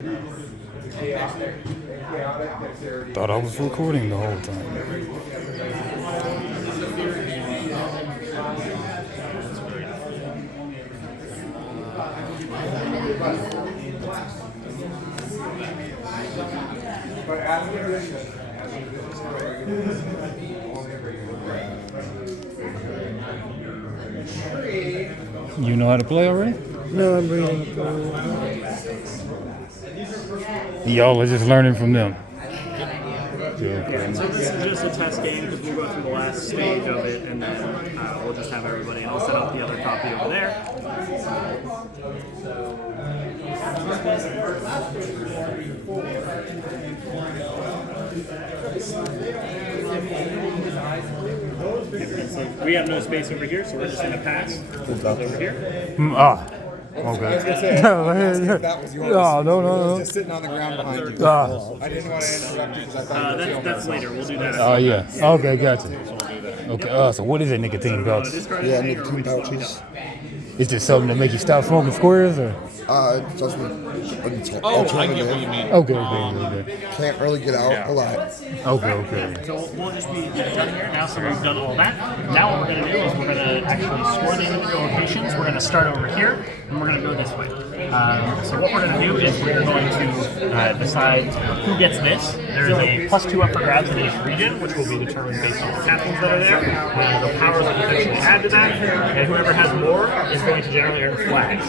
Thought I was recording the whole time. You know how to play already? No, I'm reading. Y'all are just learning from them. Yeah, so this is just a test game because we'll go through the last stage of it and then we'll just have everybody, and I'll set up the other copy over there. So we have no space over here, so we're just going to pass. Over here. Okay. That was yours. No. It was just sitting on the ground behind you. I didn't want to interrupt you because I thought you were That's later. We'll do that. Oh, yeah. Okay, gotcha. Okay, so what is it, nicotine pouch? Yeah, nicotine pouches. Is this something that makes you stop smoking squares, or? It doesn't. I get what you mean. Okay. Can't really get out a lot. Okay. So we'll just be done here now. So we've done all that. Now what we're going to do is we're going to actually score the individual locations. We're going to start over here, and we're going to go this way. So what we're going to do is we're going to decide who gets this. There is a +2 up for grabs in each region, which will be determined based on the captains that are there, the powers that potentially add to that, and whoever has more is going to generally earn flags.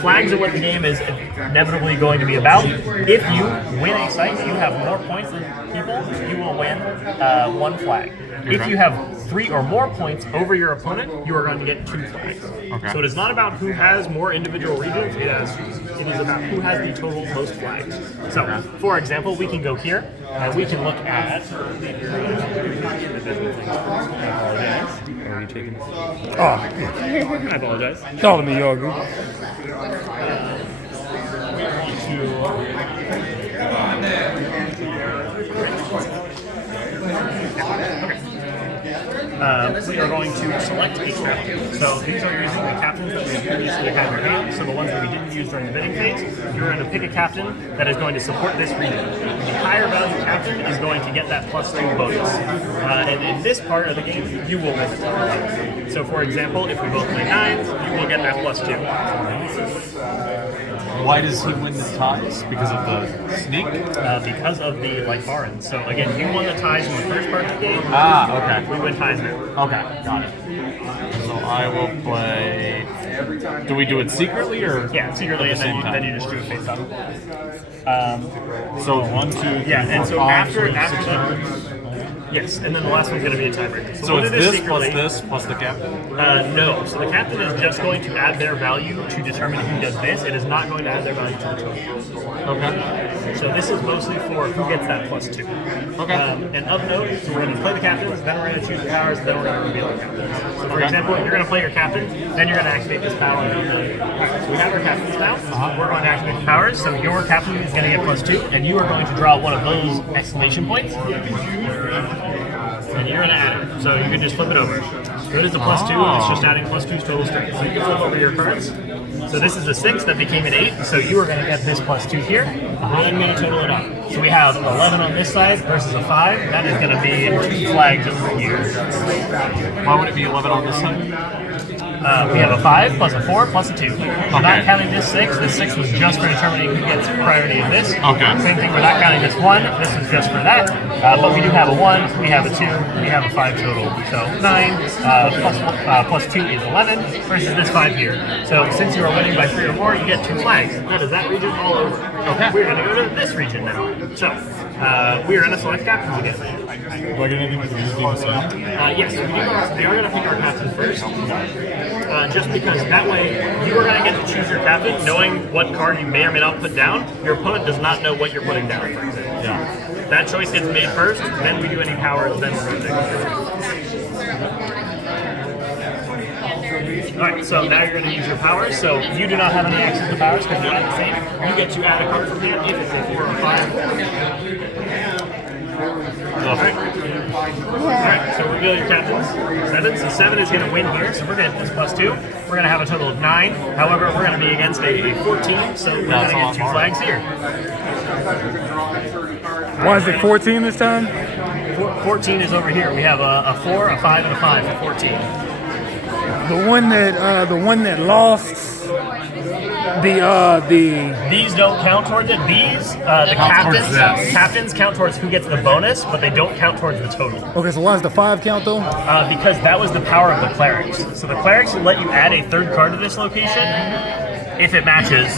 Flags are what the game is inevitably going to be about. If you win a site, you have more points than people, you will win 1 flag. If you have 3 or more points over your opponent, you are going to get 2 flags. So it is not about who has more individual regions, it is about who has the total most flags. So, for example, we can go here, and we can look at... Are you taking... I apologize. Talk to me, y'all good. We are going to select a captain. So these are using the captains that we previously had in our hand. So the ones that we didn't use during the bidding phase. You're going to pick a captain that is going to support this region. The higher value captain is going to get that +2 bonus. And in this part of the game, you will win the tie. So for example, if we both play 9s, you will get that +2. Why does he win the ties? Because of the sneak? Because of the Barons. So again, you won the ties in the first part of the game. Okay. We win ties now. Okay, got it. So I will play... Do we do it secretly, or...? Yeah, secretly, and then you just do it face up. So 1, 2, 3, yeah, 4, and so 5, after 6, that... Yes, and then the last one's going to be a tiebreaker. So it's this plus this plus the captain? No, so the captain is just going to add their value to determine who does this. It is not going to add their value to the total. Okay. So this is mostly for who gets that +2. Okay. And of note, so we're going to play the captains, then we're going to choose the powers, then we're going to reveal the captains. So for example, you're going to play your captain, then you're going to activate this power. So we have our captains now. We're going to activate the powers. So your captain is going to get +2, and you are going to draw one of those exclamation points. And you're going to add it. So you can just flip it over. So it is a +2, it's just adding +2's total strength. So you can flip over your cards. So this is a 6 that became an 8, so you are going to get this +2 here. I'm going to total it up. So we have 11 on this side versus a 5. That is going to be 2 flags over here. Why would it be 11 on this side? We have a 5 plus a 4 plus a 2. We're not counting this 6. This 6 was just for determining who gets priority in this. Okay. Same thing, we're not counting this 1. This is just for that. But we do have a 1, we have a 2, we have a 5 total. So 9 plus 2 is 11 versus this 5 here. So since you are winning by 3 or more, you get 2 flags. That is that region all over. Okay. We're going to go to this region now. So we are going to select captains again. Do I get anything with these teams now? Yes, they are going to pick our captain first. Just because that way you are going to get to choose your captain, knowing what card you may or may not put down. Your opponent does not know what you're putting down, for example. Yeah. That choice gets made first, then we do any powers, then we're going to Alright, so now you're going to use your powers. So you do not have any access to powers because you're not the same. You get to add a card from hand if it's a 4 or 5. Alright, so reveal your captains. 7. So 7 is going to win here, so we're going to get this +2. We're going to have a total of 9. However, we're going to be against a 14, so we're going to get 2 flags here. Why is it 14 this time? 14 is over here. We have a 4, a 5, and a 5 for 14. The one that lost These don't count towards it. These the captains count towards who gets the bonus, but they don't count towards the total. Okay, so why does the 5 count though? Because that was the power of the clerics. So the clerics will let you add a 3rd card to this location if it matches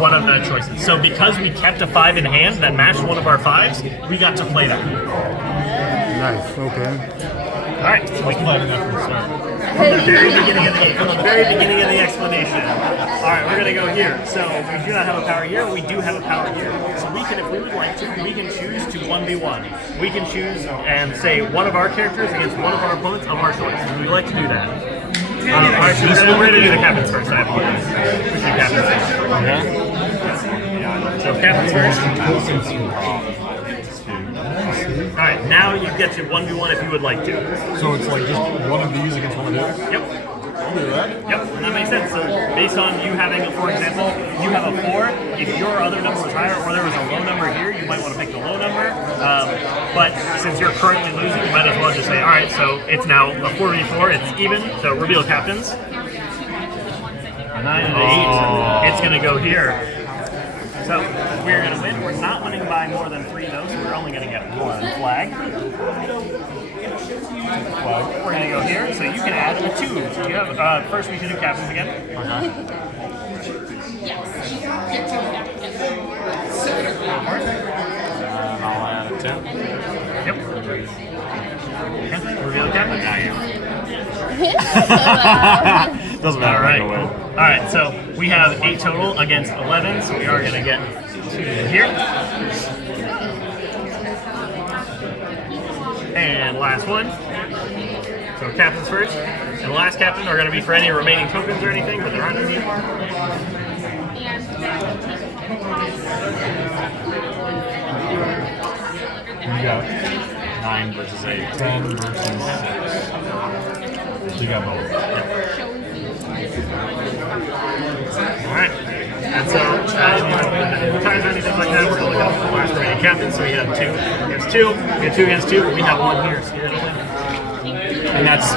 one of the choices. So because we kept a 5 in hand that matched one of our 5s, we got to play that. Nice. Okay. All right, so we can from the very beginning of the explanation. All right, we're gonna go here. So we do not have a power here. We do have a power here. So we can, if we would like to, we can choose to 1v1. We can choose and say one of our characters against one of our opponents of our choice. We would like to do that. All right, so we're gonna do the captains first. I apologize. We should do captains first. So captains first. Alright, now you get to 1v1 if you would like to. So it's like just one of these against one of those? Yep. I'll do that. Yep, and that makes sense. So based on you having, for example, you have a 4, if your other number was higher or there was a low number here, you might want to pick the low number. But since you're currently losing, you might as well just say, alright, so it's now a 4v4, it's even, so reveal captains. A 9 and an 8, it's going to go here. So we're going to win. We're not winning by more than 3 though, so we're only going to get 1 flag. We're going to go here, so you can add a 2. So you have, first we should do captains again. I'll add a 2. Yep. Okay. Reveal the captains. Doesn't matter right away. Alright, so we have 8 total against 11, so we are going to get 2 here. And last one. So captains first. And the last captain are going to be for any remaining tokens or anything, but there aren't any. You got 9 versus 8. 10 versus 6. You got both. Alright. And so, times or anything like that, we're going to look at the last remaining captain. So we have 2 against 2. We have 2 against 2, but we have 1 here. So And that's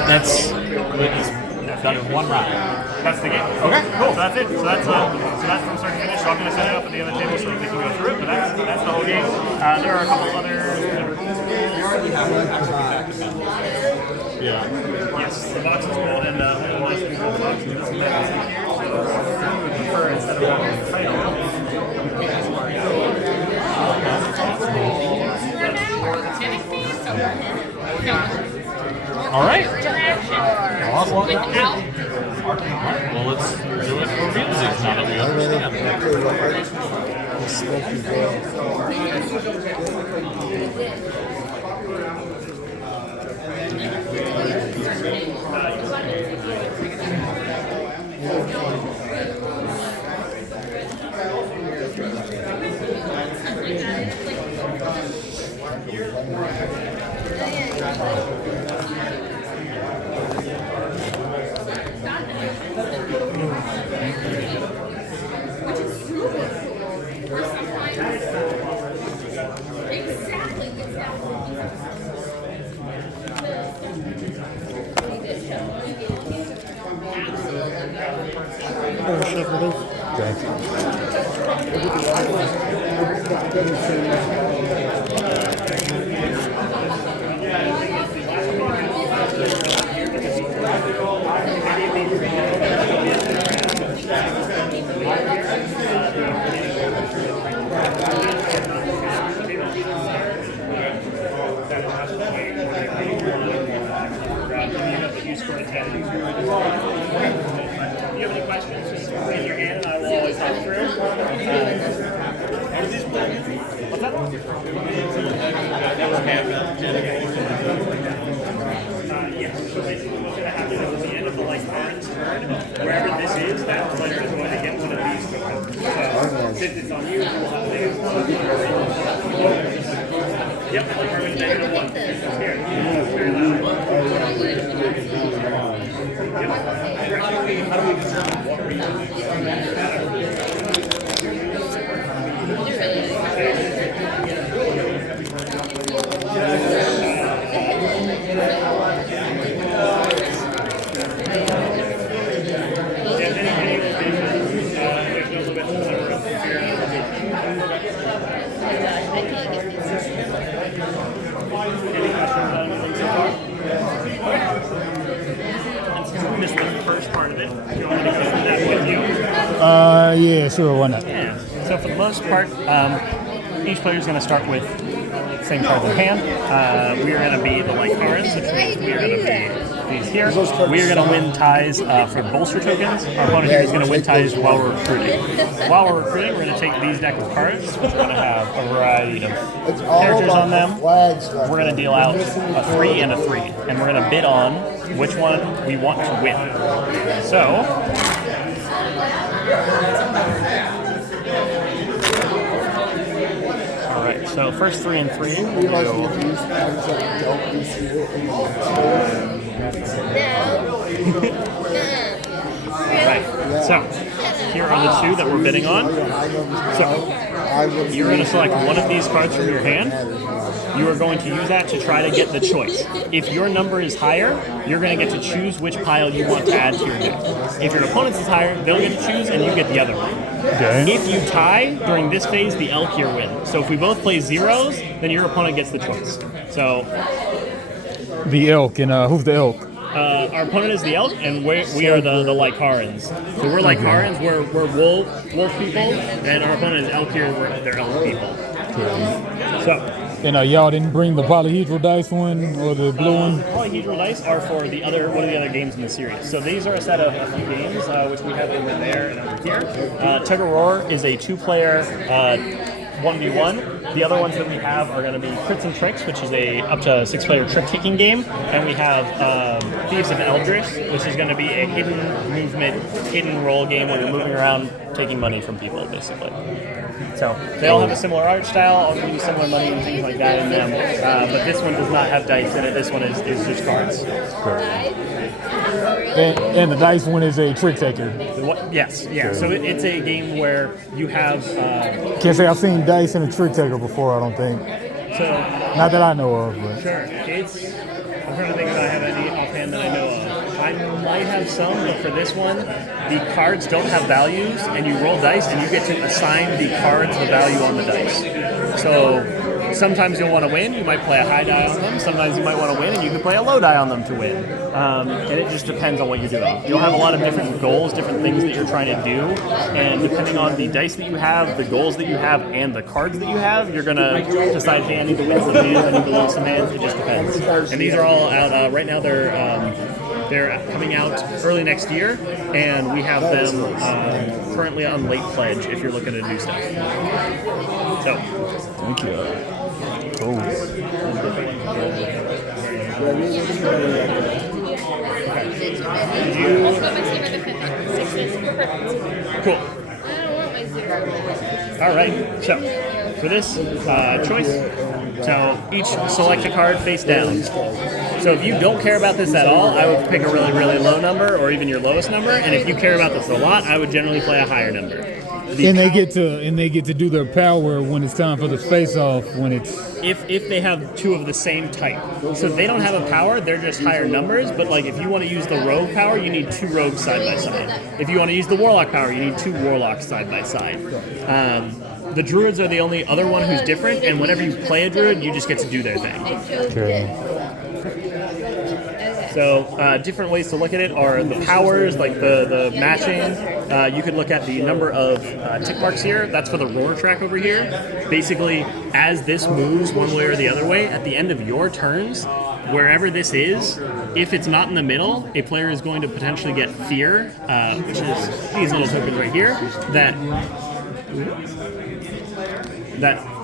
done in 1 round. that's the game. Okay, cool. So that's it. So that's from start to finish. So I'm going to set it up at the other table so we can go through it. But that's the whole game. There are a couple other. Yeah. Yes, the box is gold, and we want to control the box. It doesn't matter. So we would prefer instead of having the title. All right. Awesome. Well, let's do it for music now that we understand. Wherever this is, that player is going to get one of these tokens. So, since it's on you, we'll have Yep, permanent negative 1. Here, very This is the first part of it. Do you want me to go through that with you? Yeah, sure, why not? Yeah. So for the most part, each player is going to start with the same cards in hand. We are going to be the light cards, which means we are going to be these here. We are going to win ties for bolster tokens. Our opponent here is going to win ties while we're recruiting. While we're recruiting, we're going to take these deck of cards, which are going to have a variety of characters on them. We're going to deal out a 3 and a 3, and we're going to bid on which one we want to win. So, alright, so first 3 and 3. Alright, so here are the 2 that we're bidding on. So, you're going to select one of these cards from your hand. You are going to use that to try to get the choice. If your number is higher, you're going to get to choose which pile you want to add to your deck. If your opponent's is higher, they'll get to choose and you get the other one. Okay. If you tie, during this phase, the elk here wins. So if we both play zeros, then your opponent gets the choice. So The elk, and who's the elk? our opponent is the elk, and we are the Lycarans. So we're Lycarans, we're wolf people, and our opponent is elk here, they're elk people. So, And y'all didn't bring the polyhedral dice one or the blue one? Polyhedral dice are for one of the other games in the series. So these are a set of a few games, which we have over there and over here. Tug of Roar is a 2-player 1v1. The other ones that we have are going to be Crits and Tricks, which is a up to 6-player trick-taking game. And we have Thieves of Eldritch, which is going to be a hidden movement, hidden roll game where you're moving around taking money from people, basically. So they all have a similar art style, all give you similar money and things like that in them. But this one does not have dice in it. This one is just cards. And the dice one is a trick taker. Yes, yeah. So it's a game where you have. Can't say I've seen dice in a trick taker before, I don't think. So Not that I know of, but. sure, I'm trying to think if I have any offhand that I know of. I might have some, but for this one, the cards don't have values, and you roll dice, and you get to assign the cards the value on the dice. So sometimes you'll want to win, you might play a high die on them. Sometimes you might want to win, and you can play a low die on them to win. And it just depends on what you're doing. You'll have a lot of different goals, different things that you're trying to do, and depending on the dice that you have, the goals that you have, and the cards that you have, you're going to decide, hey, I need to win some hands, I need to lose some hands. It just depends. And these are all out right now. They're coming out early next year, and we have them currently on late pledge if you're looking to do stuff. So, Thank you. Cool. cool. All right. So, for this choice, so each select a card face down. So if you don't care about this at all, I would pick a really, really low number or even your lowest number. And if you care about this a lot, I would generally play a higher number. And they get to do their power when it's time for the face-off. When it's if they have 2 of the same type, so if they don't have a power, they're just higher numbers. But like if you want to use the rogue power, you need 2 rogues side by side. If you want to use the warlock power, you need 2 warlocks side by side. The druids are the only other one who's different, and whenever you play a druid, you just get to do their thing. okay. So different ways to look at it are the powers, like the matching. You could look at the number of tick marks here. That's for the roar track over here. Basically, as this moves one way or the other way, at the end of your turns, wherever this is, if it's not in the middle, a player is going to potentially get fear, which is these little tokens right here, that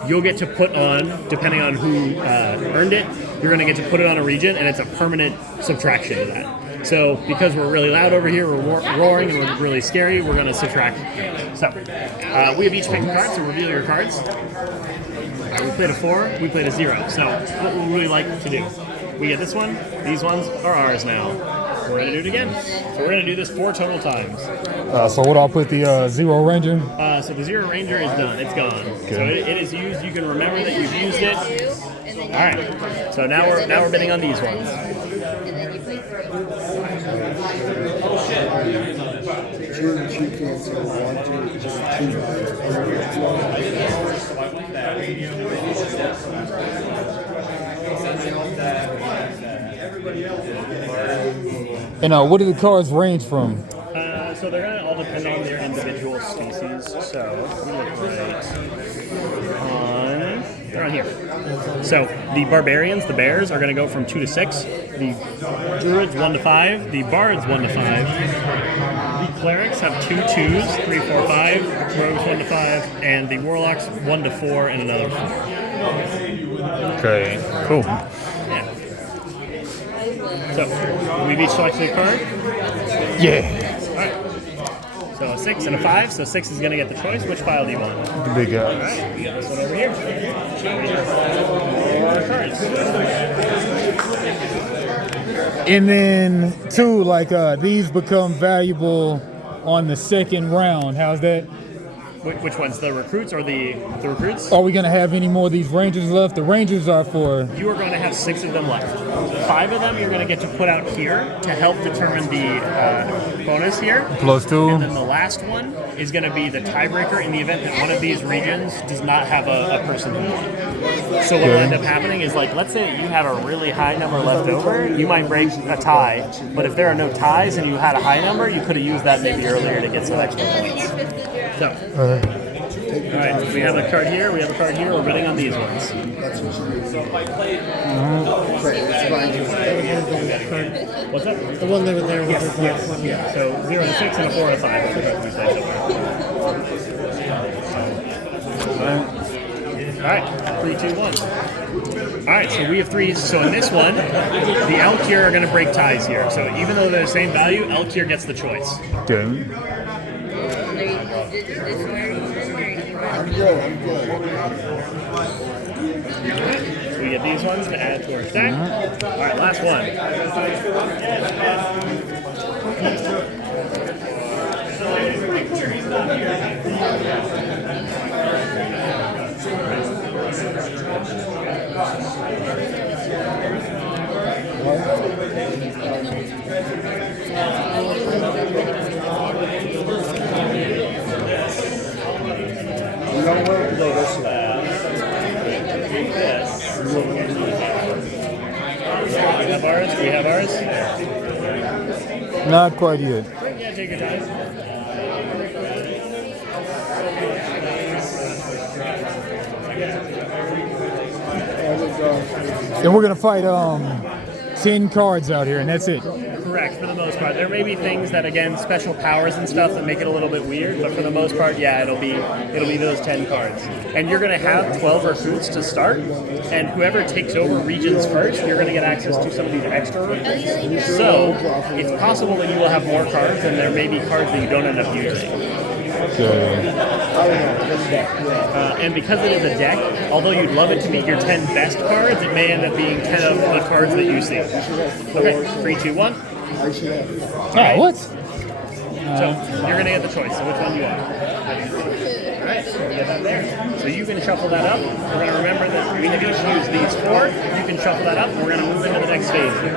you'll get to put on, depending on who earned it, you're going to get to put it on a region, and it's a permanent subtraction to that. So because we're really loud over here, we're roaring and we're really scary, we're going to subtract. So we have each picked a card, so reveal your cards. We played a 4, we played a 0. So what would we really like to do? We get this one, these ones are ours now. We're going to do it again. So we're going to do this 4 total times. So what I'll put the Zero Ranger? So the Zero Ranger is done. It's gone. So it is used. You can remember that you've used it. All right. So now we're bidding on these ones. And what do the cards range from? So they're going to all depend on their individual species. So we look right on. They're on here. So the barbarians, the bears, are going to go from 2 to 6. The druids 1 to 5. The bards 1 to 5. The clerics have 2 2s, 3, 4, 5. Rogues 1 to 5, and the warlocks 1 to 4, and another 4. Okay, cool. Yeah. So we've each selected a card. Yeah. So a 6 and a 5, so 6 is going to get the choice. Which pile do you want? The big guys. Alright, we got this one over here. More cards. And then, too, like, these become valuable on the second round. How's that? Which ones? The recruits or the recruits? Are we going to have any more of these Rangers left? The Rangers are for... You are going to have 6 of them left. 5 of them you're going to get to put out here to help determine the bonus here. +2. And then the last one is going to be the tiebreaker in the event that one of these regions does not have a person who won. So what will end up happening is, like, let's say that you have a really high number left over, you might break a tie. But if there are no ties and you had a high number, you could have used that maybe earlier to get some extra points. So, alright, we have a card here, we have a card here, we're bidding on these ones. What's that? The one that was there. Yes. So 0 to 6 and a 4 and a 5. Alright, 3, 2, 1. Alright, so we have 3. So in this one, the elk here are going to break ties here. So even though they're the same value, elk here gets the choice. Damn. I'm good. So we get these ones to add to our stack. Alright, last one. We have ours. Not quite yet. Yeah, take your time. And we're going to fight 10 cards out here, and that's it. Correct, for the most part. There may be things that, again, special powers and stuff that make it a little bit weird, but for the most part, yeah, it'll be those 10 cards. And you're going to have 12 recruits to start, and whoever takes over regions first, you're going to get access to some of these extra recruits. So it's possible that you will have more cards, and there may be cards that you don't end up using. And because it is a deck, although you'd love it to be your 10 best cards, it may end up being 10 of the cards that you see. Okay, 3, 2, 1. What? So you're going to get the choice. So which one do you want? Alright, so we get that there. So you can shuffle that up. We're going to remember that we have each used these 4. You can shuffle that up, and we're going to move into the next phase here.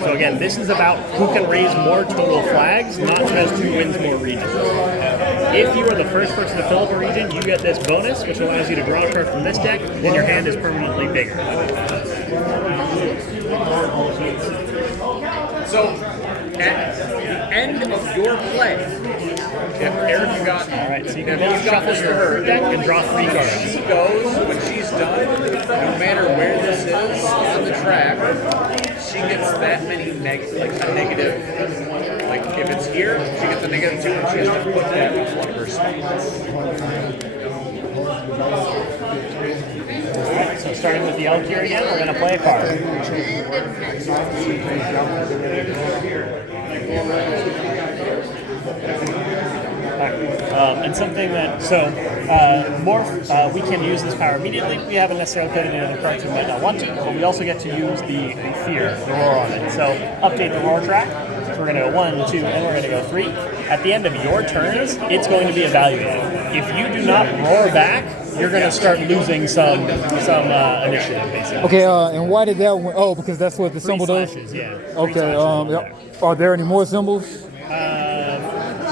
So again, this is about who can raise more total flags, not just who wins more regions. If you are the first person to fill up a region, you get this bonus, which allows you to draw a card from this deck, and your hand is permanently bigger. So, at the end of your play, if Eric, you got... Alright, so you can both shuffle your deck and draw 3 cards. She goes, when she's done, no matter where this is on the track, she gets that many a negative. Like, if it's here, she gets a -2, and she has to put that on one of her spots. Alright, so starting with the elk here again. We're going to play a card. And something that, morph, we can use this power immediately. We haven't necessarily put it into the cards we might not want to, but we also get to use the fear, the roar on it. So update the roar track. So we're going to go 1, 2, and we're going to go 3. At the end of your turns, it's going to be evaluated. If you do not roar back, you're going to start losing some initiative, basically. Okay, and why did that one? Oh, because that's what the symbol does? Slashes, yeah. Okay, are there any more symbols?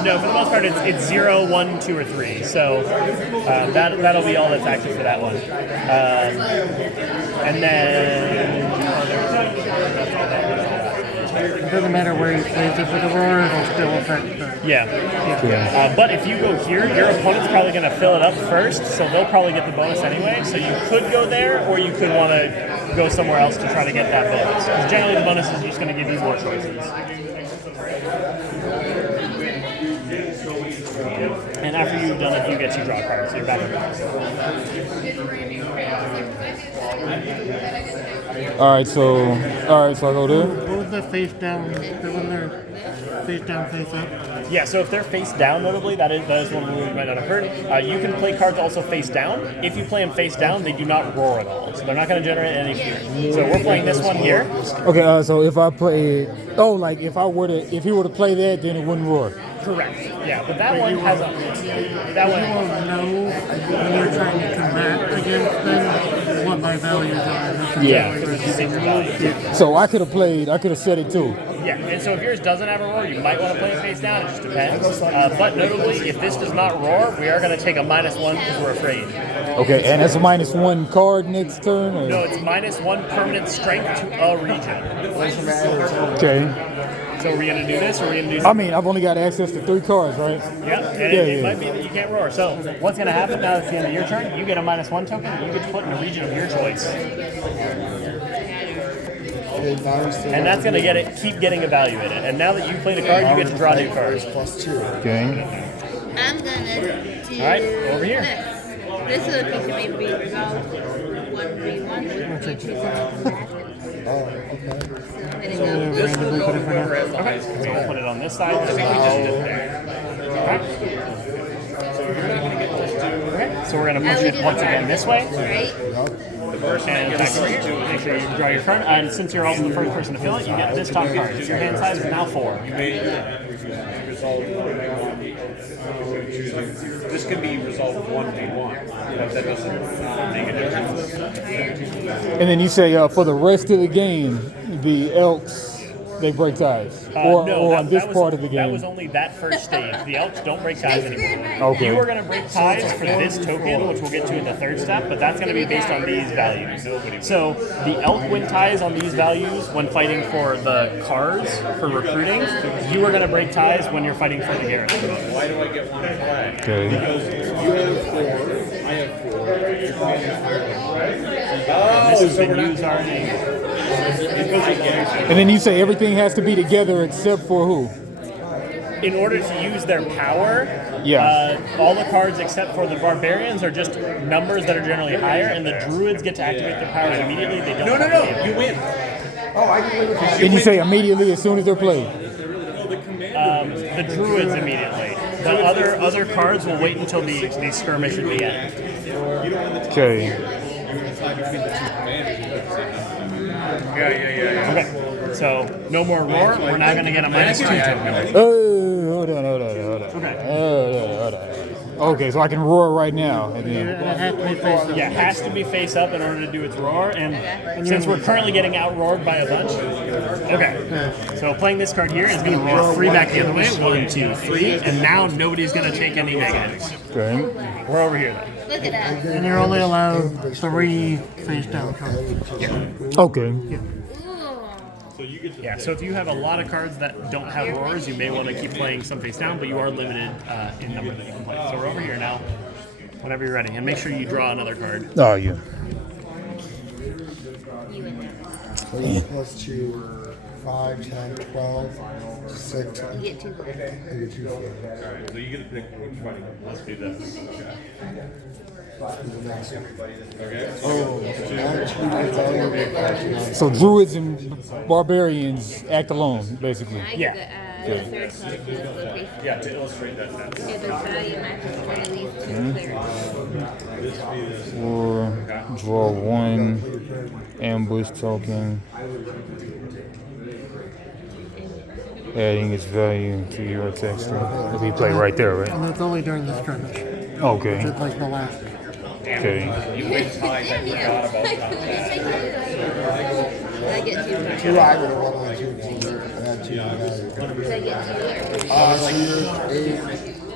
No, for the most part, it's 0, 1, 2, or 3. So that'll be all that's active for that one. And then It doesn't matter where you place it for the roar, it'll still affect the... yeah. But if you go here, your opponent's probably going to fill it up first, so they'll probably get the bonus anyway. So you could go there, or you could want to go somewhere else to try to get that bonus. Because generally the bonus is just going to give you more choices. And after you've done it, you get to draw a card, so you're back in All right, so I go there. What was the face down? Wasn't there face down, face up? Yeah, so if they're face down, notably, that is one rule you might not have heard. You can play cards also face down. If you play them face down, they do not roar at all, so they're not going to generate any fear. So we're playing this one here. Okay, so if I play, like if he were to play that, then it wouldn't roar. Correct. Yeah, but that one has a... That You one... won't know when you're trying to combat against them what my values are. Yeah, because you think your value. So I could have set it too. Yeah, and so if yours doesn't have a roar, you might want to play it face down. It just depends. But notably, if this does not roar, we are going to take a -1 because we're afraid. Okay, and that's a -1 card next turn? Or? No, it's -1 permanent strength to a region. Okay. So are we going to do this, or are we going to do something? I mean, I've only got access to 3 cards, right? Yeah, and it might be that you can't roar. So what's going to happen now at the end of your turn? You get a -1 token, and you get to put in a region of your choice. And that's going to keep getting evaluated. And now that you played a card, you get to draw new cards. Okay. I'm gonna do All right, over here. This location may be resolved 1v1 with each This will go whoever has the highest So command. we'll put it on this side. I think we just did there. Okay, so we're going to push it once again this way. right? And back over here. Make sure you draw your card. And since you're also the first person to fill it, you get this top card. So your hand size is now 4. This can be resolved 1v1, but that doesn't make a difference. And then you say for the rest of the game, the Elks, they break ties. Or on this part of the game. That was only that first stage. The Elks don't break ties anymore. Okay. You are going to break ties for this token, which we'll get to in the third step, but that's going to be based on these values. So the Elk win ties on these values when fighting for the cards for recruiting. You are going to break ties when you're fighting for the garrison. Why do I get one flag? Okay. Because you have 4, I have 4. This has so been we're not used already. And then you say everything has to be together except for who? In order to use their power, all the cards except for the barbarians are just numbers that are generally higher, and the druids get to activate their powers immediately. They don't. No, you win. And you say immediately as soon as they're played. The druids immediately. The other cards will wait until the skirmish at the end. Okay. Yeah. Okay. So no more roar. We're now going to get a -2 token. Oh, hold on. Okay. Hold on. Okay, so I can roar right now. And then, It has to be face up. Yeah, it has to be face up in order to do its roar, and since we're currently getting out-roared by a bunch, okay. So playing this card here is going to roar 3 back the other way. 1, 2, 3, and now nobody's going to take any negatives. okay. We're over here then. Look at that. And you're only allowed 3 face down cards. Okay. Yeah, so if you have a lot of cards that don't have roars, you may want to keep playing some face down, but you are limited in number that you can play. So we're over here now, whenever you're ready, and make sure you draw another card. Oh, yeah. 5, 10, 12, 6. You get 2 left. I get 2 for So you get to pick which one. Let's do this. So druids and barbarians act alone, basically. I Yeah. get the third card to this location. Yeah, to illustrate that. If the value matches one of these 2 clearings. Or draw 1 ambush token, adding its value to your text. It'll be played right there, right? And that's only during the skirmish. Okay. It's like the last. Okay. You win ties. I forgot about I get 2 cards. 2, I would have won on 2. And then 2 value. So I get 2 there. 8,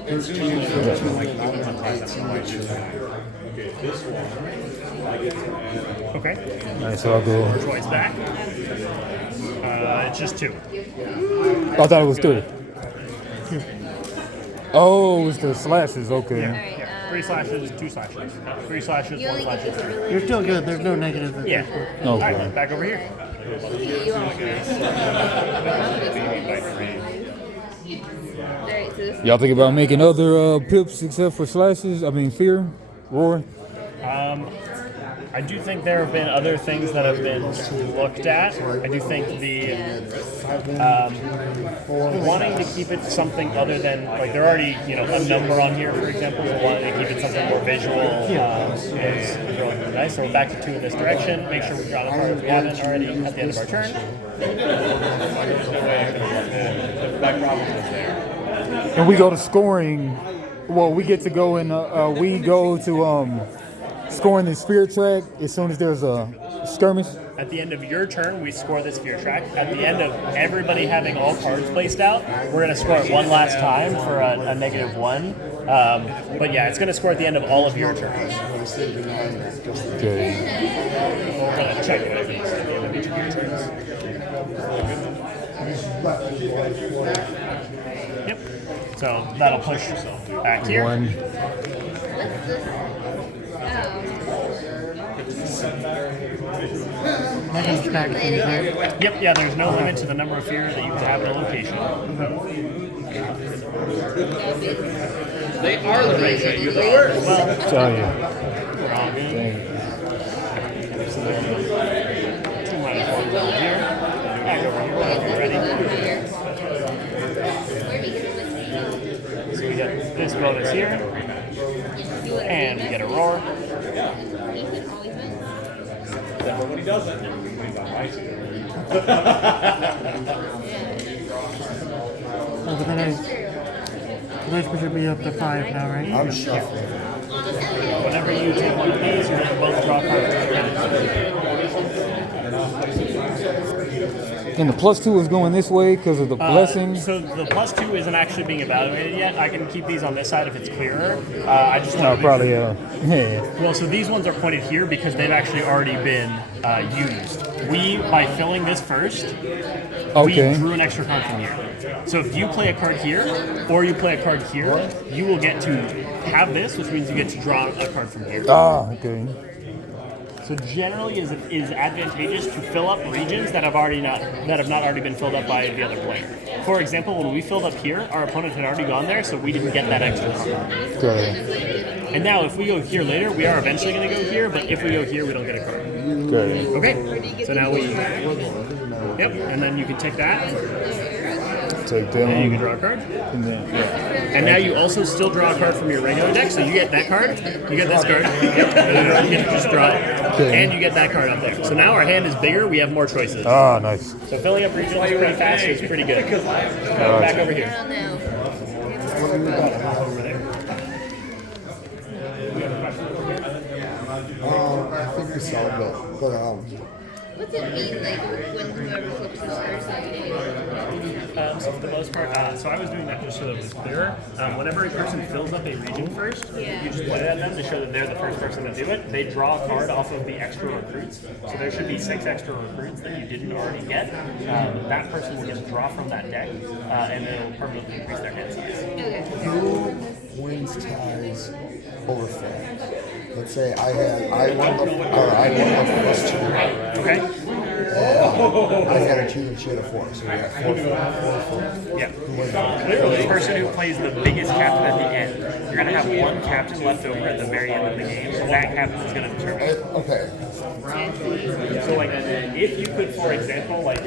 13, 14, and I'm on 18. Okay. Alright, so I'll go. Choice back. It's just 2. I thought it was 3. Oh, it's the slashes. Okay. Yeah. 3 slashes, 2 slashes. 3 slashes, You 1 only get slashes. 2 abilities. You're still good. There's no negative. Yeah. Okay. All right, back over here. You almost missed. Alright, so this Y'all think about making other pips except for slashes? I mean, fear, roar. I do think there have been other things that have been looked at. I do think the wanting to keep it something other than, like, they're already, a number on here, for example, so wanting to keep it something more visual is really nice. So we're back to 2 in this direction. Make sure we draw the card if we haven't already at the end of our turn. My problem is there. And we go to scoring. Well, we get to go in. We go to scoring the sphere track as soon as there's a skirmish. At the end of your turn, we score the sphere track. At the end of everybody having all cards placed out, we're going to score it one last time for a -1. But yeah, it's going to score at the end of all of your turns. Okay. We're going to check it at least at the end of each of your turns. Yep. So that'll push back here. 1. what's this? Negative stack things, right? Yep, yeah, there's no limit to the number of fear that you can have in a location. They are the reason you're the worst. Well, Tell you. we're all good. Dang. So there's 2 minus 1 over here. Back over here whenever you're ready. So we get this bonus here. And we get a roar. When he doesn't, he's on my side. Oh, but then we should be up to 5 now, right? I'm shuffling. Whenever you take one of these, you're going to both draw cards. And the +2 is going this way because of the blessing. So the +2 isn't actually being evaluated yet. I can keep these on this side if it's clearer. I just No, want to probably. Yeah. Well, so these ones are pointed here because they've actually already been used. We, by filling this first, Okay. we drew an extra card from here. So if you play a card here, or you play a card here, you will get to have this, which means you get to draw a card from here. Ah, okay. So generally, is advantageous to fill up regions that have not already been filled up by the other player. For example, when we filled up here, our opponent had already gone there, so we didn't get that extra card. Okay. And now, if we go here later, we are eventually going to go here, but if we go here, we don't get a card. Okay. Okay, so now we... Yep, and then you can take that, Take that and you can one. draw a card. And then, yeah. And now you also still draw a card from your regular deck, so you get that card, you get this card, yep, and you get to just draw it, Okay. and you get that card up there. So now our hand is bigger, we have more choices. Ah, nice. So filling up regions pretty fast is pretty good. Back over here. I don't know. Over there. I think we solved it. But What's it mean, like, when whoever flips the stars? So for the most part, so I was doing that just so that it was clearer. Whenever a person fills up a region first, Yeah. you just point it at them to show that they're the first person to do it. They draw a card off of the extra recruits. So there should be 6 extra recruits that you didn't already get. That person will get to draw from that deck, and it'll permanently increase their hand size. Okay. who wins ties over flags? Let's say I won the +2. Okay? I had a 2 and she had a 4, so we got 4. Yeah. Clearly, the person who plays the biggest captain at the end, you're going to have one captain left over at the very end of the game. That captain is going to determine. Okay. So, like, if you could, for example, like,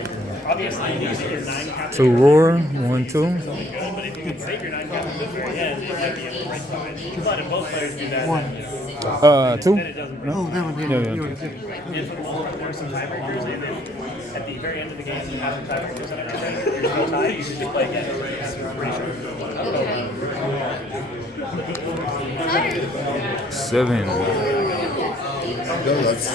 obviously you need to get your 9 captains. Two roar, 1, 2. But if you could save your 9 captains at the very end, it might be a great time. But if both players do that, 1. 2. then it doesn't really. Oh, that one. Yeah, Yeah, yeah. you already did. If there are some tiebreakers, and if at the very end of the game you have some tiebreakers and everything, you're still tied, you should just play again. I'm pretty sure. Sorry. 7. No, that's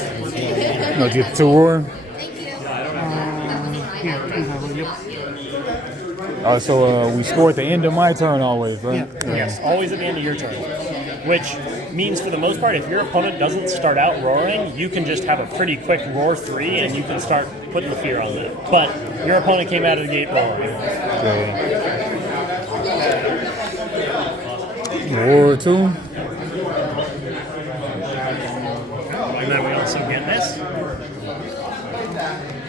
No, get 2 roar. Thank you. Yeah, you have one. Yep. So we score at the end of my turn always, right? Yes, always at the end of your turn. Which means for the most part, if your opponent doesn't start out roaring, you can just have a pretty quick roar 3 and you can start putting the fear on them. But your opponent came out of the gate roaring. Okay. Roar 2. And then we also get this.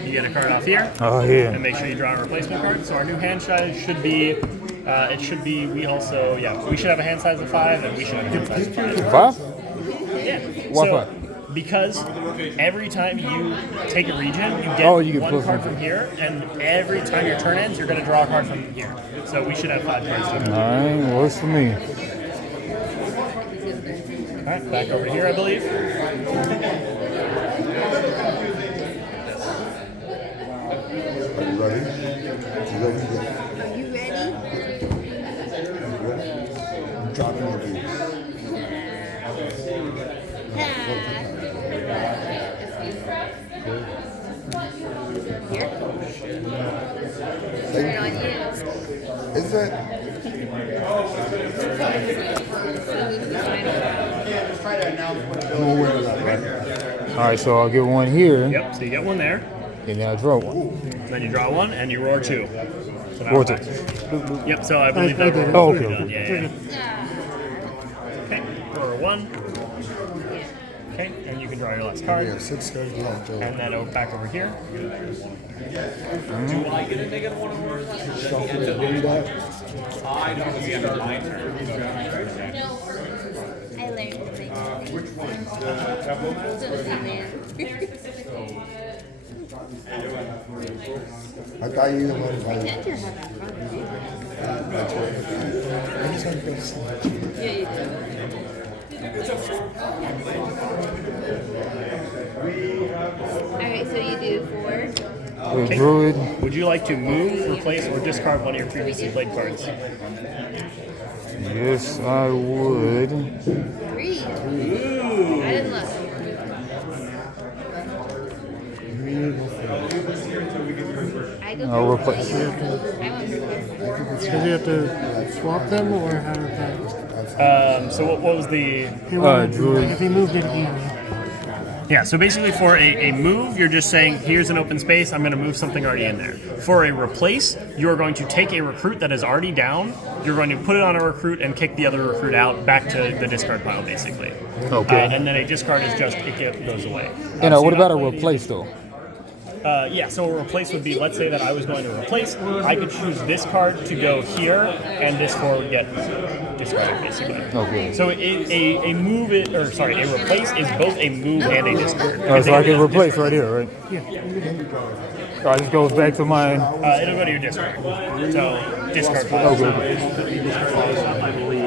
You get a card off here. Oh, yeah. And make sure you draw a replacement card. So our new hand size should be, we also, we should have a hand size of 5 and we should have a hand size of 5. 5? Yeah. Why So, 5? because every time you take a region, you get get one plus card 1. from here, and every time your turn ends, you're going to draw a card from here. So we should have 5 cards. Alright, works for me. Alright, back over here, I believe. Are you ready? You ready? Are you ready? I'm dropping your views. Here? Thank Turn on you. you. Is it? I'm aware of that, right? Alright, so I'll get one here, Yep, so you get one there, and then I draw one. then you draw one, and you roar 2. So now Roar we're 2. back. Yep, so I believe that roar Oh, is okay, done. okay. Yeah. Okay, roar 1. Okay, and you can draw your last We card. have 6 cards left. Joe. And then back over here. Do I get a negative 1 over that? Shuffle it, do that. I don't see it on my turn. I learned to make mistakes. I thought you were I tend to have that fun. Yeah, you do. Alright, so you do 4. With Druid. Would you like to move, replace, or discard one of your previously played cards? Yes, I would. 3. I didn't look. I go I'll first. replace. I went first. Does he have to swap them, or how does that? So what was the... He wanted, Druid. if he moved it again. Yeah, so basically for a move, you're just saying, here's an open space, I'm going to move something already in there. For a replace, you're going to take a recruit that is already down, you're going to put it on a recruit and kick the other recruit out back to the discard pile, basically. Okay. And then a discard is just, it goes away. And So what you're about a not playing- replace though? Yeah, so a replace would be, let's say that I was going to replace, I could choose this card to go here, and this four would get discarded, basically. Okay. So a move, a replace is both a move and a discard. So I can replace right here, right? Yeah. Alright, this goes back to mine. It'll go to your discard. So, discard pile. Okay. I believe.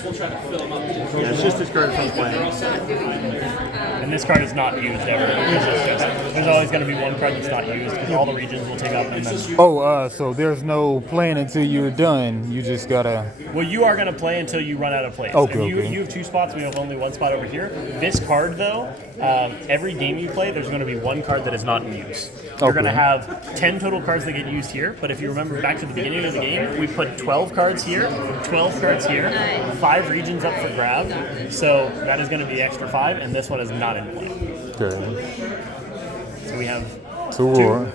Yeah, it's just discarded from play. And this card is not used ever. It's just, there's always going to be one card that's not used because all the regions will take out and then. So there's no plan until you're done. You just gotta. Well, you are going to play until you run out of plays. Okay, And you okay. have 2 spots. We have only 1 spot over here. This card, though, every game you play, there's going to be 1 card that is not in use. You're going to Okay. have 10 total cards that get used here. But if you remember back to the beginning of the game, we put 12 cards here, 12 cards here, 5 regions up for grab. So that is going to be the extra 5, and this one is not in play. Okay. So we have Two roar.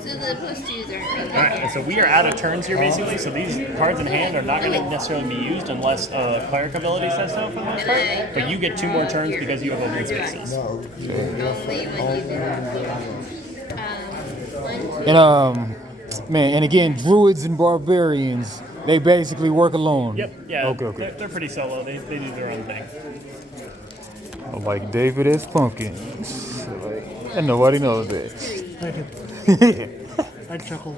So the plus twos are. Alright, and so we are out of turns here basically, so these cards in hand are not going to necessarily be used unless a cleric ability says so for the most part, but you get 2 more turns because you have open spaces. Only when you And man, and again, druids and barbarians, they basically work alone. Yep, yeah, Okay. They're pretty solo, they do their own thing. Like David S. Pumpkins. And nobody knows that. I chuckled.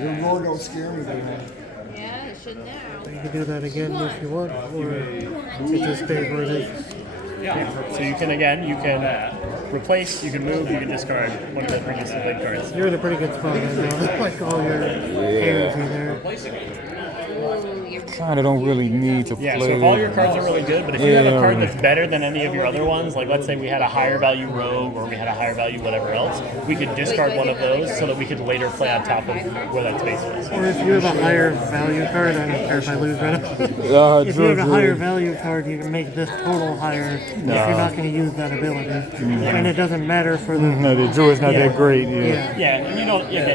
Your roar don't scare me, man. Yeah, you should know. You can do that again if you want, or it just stays where it is. Yeah, so you can replace, you can move, you can discard one of the previously played cards. You're in a pretty good spot right now. Like all your hands are there. Kind of don't really need to Yeah, play. so if all your cards are really good, but if you have a card Yeah. that's better than any of your other ones, like let's say we had a higher value rogue or we had a higher value whatever else, we could discard one of those so that we could later play on top of where that space was. Or if you have a higher value card, I don't care if I lose right now. If you have a higher value card, you can make this total higher if you're not going to use that ability. And it doesn't matter for the... No, the druid's not that great. Yeah. Yeah, and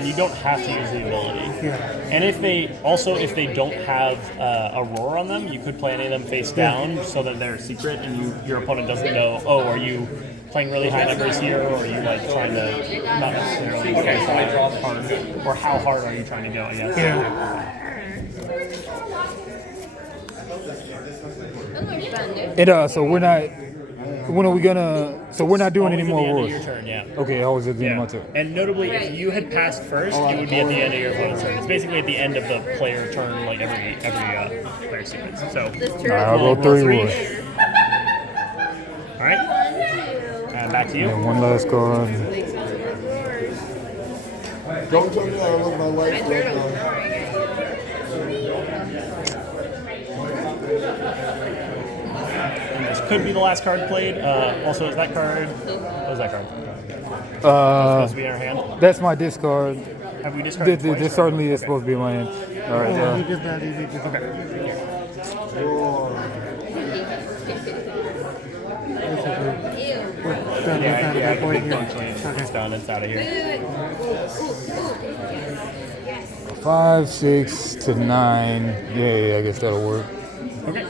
you don't have to use the ability. Yeah. And if they don't have a roar on them, you could play any of them face down so that they're secret and your opponent doesn't know, oh, are you playing really high numbers here, or are you like trying to not necessarily play hard, or how hard are you trying to go, I guess. Yeah. So we're not. When are we gonna? So we're not doing any more Always rules. at the end of your turn, yeah. Okay, always at the end of my turn. And notably, if you had passed first, it would be at the end of your opponent's turn. It's basically at the end of the player turn, like every player sequence. So, I'll roll 3 rules. All right. Back to you. And one last card. Don't tell me I look my life right now. And this could be the last card played. Also, is that card? What is that card? Supposed to be in our hand. That's my discard. Have we discarded twice? This certainly is supposed to be in my hand. All right. You did that easy. Okay. It's done. It's out of here. 5, 6 to 9. Yeah, I guess that'll work. Okay.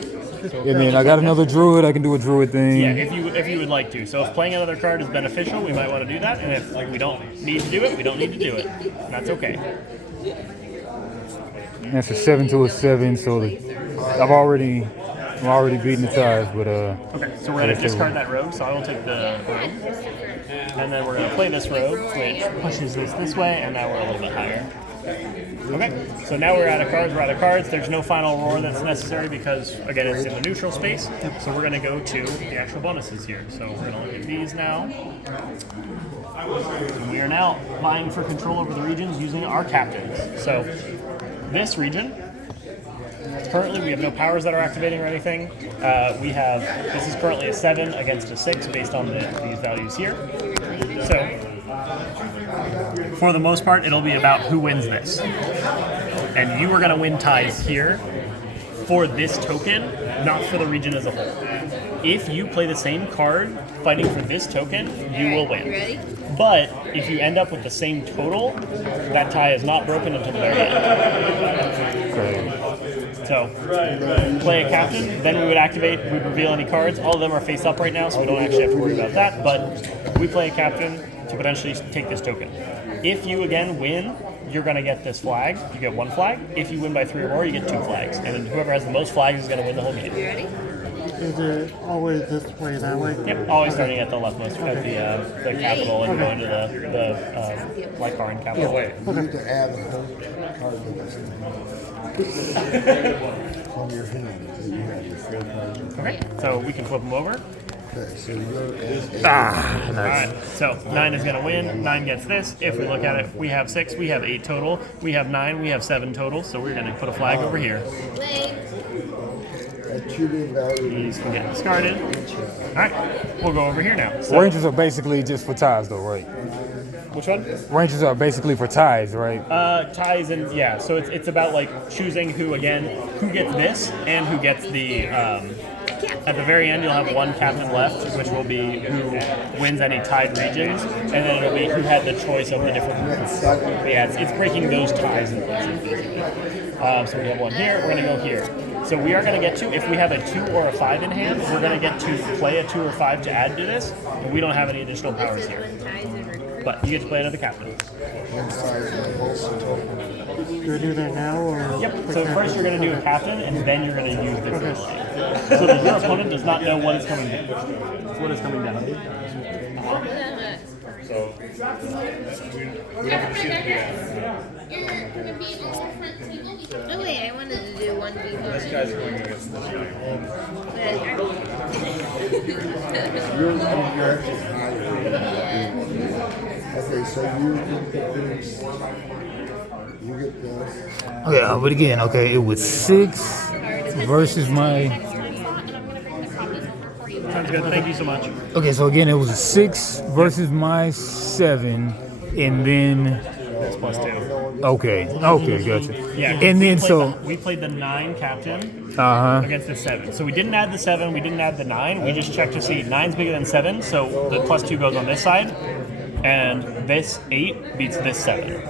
And then I got another druid. I can do a druid thing. Yeah, if you would like to. So if playing another card is beneficial, we might want to do that. And if we don't need to do it, we don't need to do it. And that's okay. That's a 7 to a 7. So I'm already beating the ties, but Okay, so we're gonna discard that rogue. So I will take the rogue, and then we're gonna play this rogue, which pushes this way, and now we're a little bit higher. Okay, so now we're out of cards. We're out of cards. There's no final roar that's necessary because, again, it's in the neutral space. So we're going to go to the actual bonuses here. So we're going to look at these now. And we are now vying for control over the regions using our captains. So this region, currently we have no powers that are activating or anything. This is currently a 7 against a 6 based on these values here. So for the most part, it'll be about who wins this. And you are going to win ties here for this token, not for the region as a whole. If you play the same card fighting for this token, you will win. Ready? But if you end up with the same total, that tie is not broken until the very end. So, play a captain, then we would activate, we'd reveal any cards. All of them are face up right now, so we don't actually have to worry about that. But we play a captain to potentially take this token. If you again win, you're going to get this flag. You get 1 flag. If you win by 3 or more, you get 2 flags. And then whoever has the most flags is going to win the whole game. Ready? Is it always this way, that way? Yep, always starting at the leftmost, at the capital, and going to the light bar and capital. You need to add a whole card with this from your hand. You have your 4 cards. Okay, so we can flip them over. Okay, so you go and All right, so 9 is going to win. 9 gets this. If we look at it, we have 6, we have 8 total. We have 9, we have 7 total. So we're going to put a flag over here. attributed value. These can get discarded. All right, we'll go over here now. So, Rangers are basically just for ties, though, right? which one? Rangers are basically for ties, right? Ties and yeah. So it's about like choosing who gets this and who gets the at the very end, you'll have one captain left, which will be who wins any tied regions, and then it'll be who had the choice of the different groups. But yeah, it's breaking those ties in places, basically. So we have one here, we're going to go here. So we are going to get to, if we have a 2 or a 5 in hand, we're going to get to play a 2 or 5 to add to this, and we don't have any additional powers here. But you get to play another captain. Do we do that now, or? Yep, so first you're going to do a captain, and then you're going to use the ability. So that your opponent does not know what is coming down. What is coming down. So we don't see Oh wait, I wanted to do 1v1. this guy's going against this guy. You're actually higher. Okay, so you get this. Okay, but again, okay, it was 6 versus my. Sounds good, thank you so much. Okay, so again, it was a 6 versus my 7, and then. That's +2. Okay, gotcha. Yeah, and then we played the 9 captain Uh-huh. against the 7. So we didn't add the 7, we didn't add the 9. We just checked to see 9's bigger than 7, so the +2 goes on this side, and this 8 beats this 7.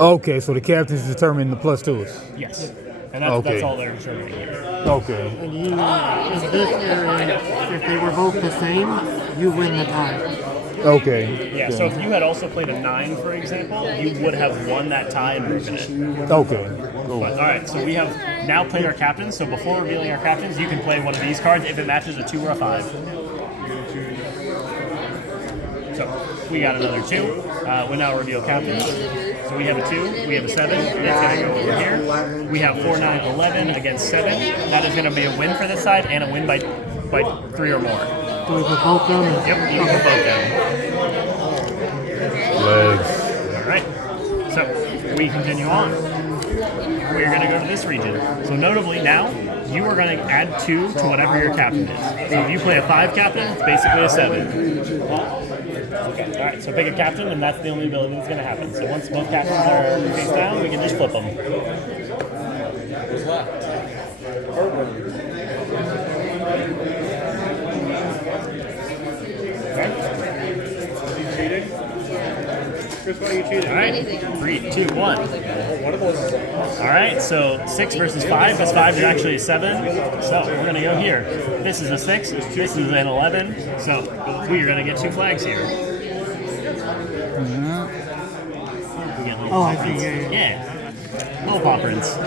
Okay, so the captains determine the +2s. Yes, and that's Okay. all they're determining here. Okay. And you, in this area, if they were both the same, you win the tie. Okay. Yeah, so if you had also played a 9, for example, you would have won that tie and broken it. Okay. Cool. But, all right, so we have now played our captains. So before revealing our captains, you can play one of these cards if it matches a 2 or a 5. So we got another 2. We'll now reveal captains. So we have a 2, we have a 7. That's going to go over here. We have 4, 9, 11 against 7. That is going to be a win for this side and a win by 3 or more. Do we put both down? Yep, you can put both down. Legs. All right. So we continue on. We're going to go to this region. So notably now, you are going to add 2 to whatever your captain is. So if you play a 5 captain, it's basically a 7. Okay, all right, so pick a captain, and that's the only ability that's going to happen. So once both captains are face down, we can just flip them. Who's left? Chris, why are you cheating? All right, 3, 2, 1. All right, so 6 versus 5. This 5 is actually a 7. So we're going to go here. This is a 6. This is an 11. So we are going to get 2 flags here. Oh, I see. Yeah. Yeah. Little paw prints. All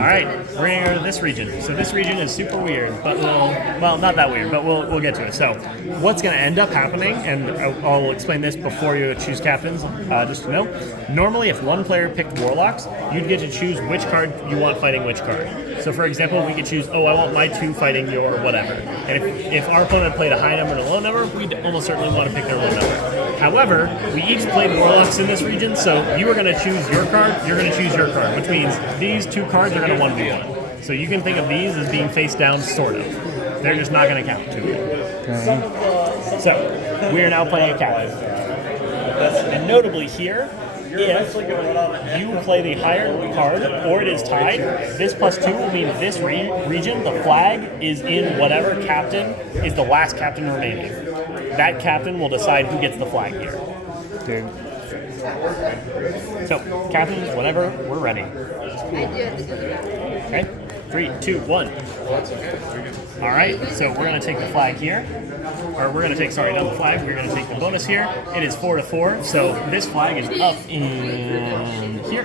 right, we're going to go to this region. So this region is super weird, but well, not that weird, but we'll get to it. So what's going to end up happening, and I'll explain this before you choose captains, just to know. Normally, if one player picked Warlocks, you'd get to choose which card you want fighting which card. So for example, we could choose, I want my 2 fighting your whatever. And if our opponent played a high number and a low number, we'd almost certainly want to pick their low number. However, we each played Warlocks in this region, so you are going to choose your card, you're going to choose your card, which means these 2 cards are going to 1v1. So you can think of these as being face down, sort of. They're just not going to count to it. So, we are now playing a captain. And notably here, if you play the higher card or it is tied, this +2 will mean this region, the flag, is in whatever captain is the last captain remaining. That captain will decide who gets the flag here. Okay. So, captains, whenever we're ready. Okay, 3, 2, 1. All right, so we're going to take the flag here. Or we're going to take, sorry, not the flag, we're going to take the bonus here. It is 4 to 4, so this flag is up in here.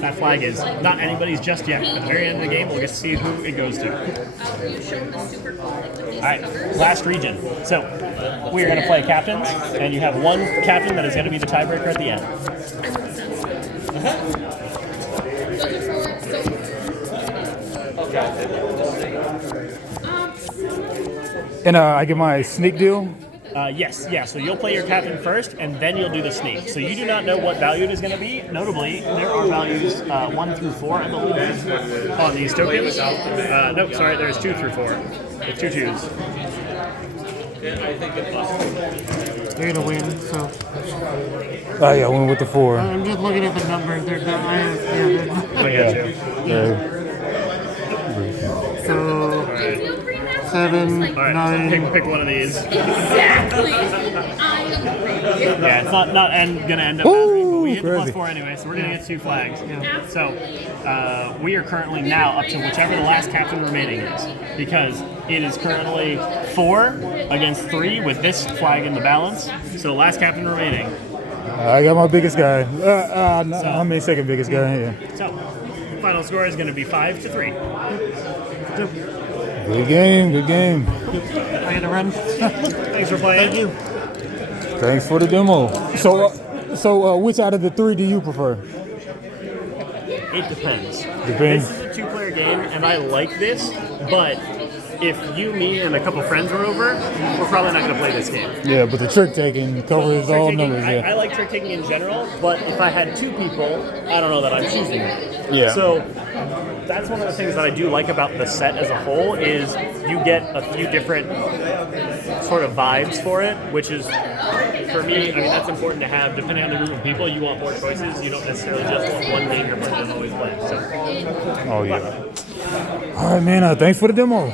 That flag is not anybody's just yet. At the very end of the game, we'll get to see who it goes to. All right, last region. So we're going to play captains, and you have one captain that is going to be the tiebreaker at the end. And I get my sneak deal. Yes, yeah, so you'll play your captain first, and then you'll do the sneak. So you do not know what value it is going to be. Notably, there are values 1 through 4, I believe, on these tokens. Nope, sorry, there's 2 through 4. There's 2 twos. They're gonna win, so. Oh yeah, I went with the 4. I'm just looking at the numbers. They're not. I got you. So. 7, All right, 9. pick one of these. Exactly. I agree. Yeah, it's not gonna end up Ooh, happening, but we hit the crazy. +4 anyway, so we're gonna get 2 flags. So we are currently now up to whichever the last captain remaining is, because it is currently 4 against 3 with this flag in the balance. So last captain remaining. I got my biggest guy. I'm my second biggest guy here. So final score is gonna be 5-3. Good game, good game. I gotta run. Thanks for playing. Thank you. Thanks for the demo. So which out of the 3 do you prefer? It depends. Depends. This is a 2-player game, and I like this, but if you, me, and a couple friends are over, we're probably not going to play this game. Yeah, but the trick taking covers all Trick taking, numbers. I Yeah. like trick taking in general, but if I had 2 people, I don't know that I'm choosing it. Yeah. So that's one of the things that I do like about the set as a whole is you get a few different sort of vibes for it, which is, for me, I mean, that's important to have. Depending on the group of people, you want more choices. You don't necessarily just want one game your friend is always playing. So. Oh yeah. All right, man. Thanks for the demo.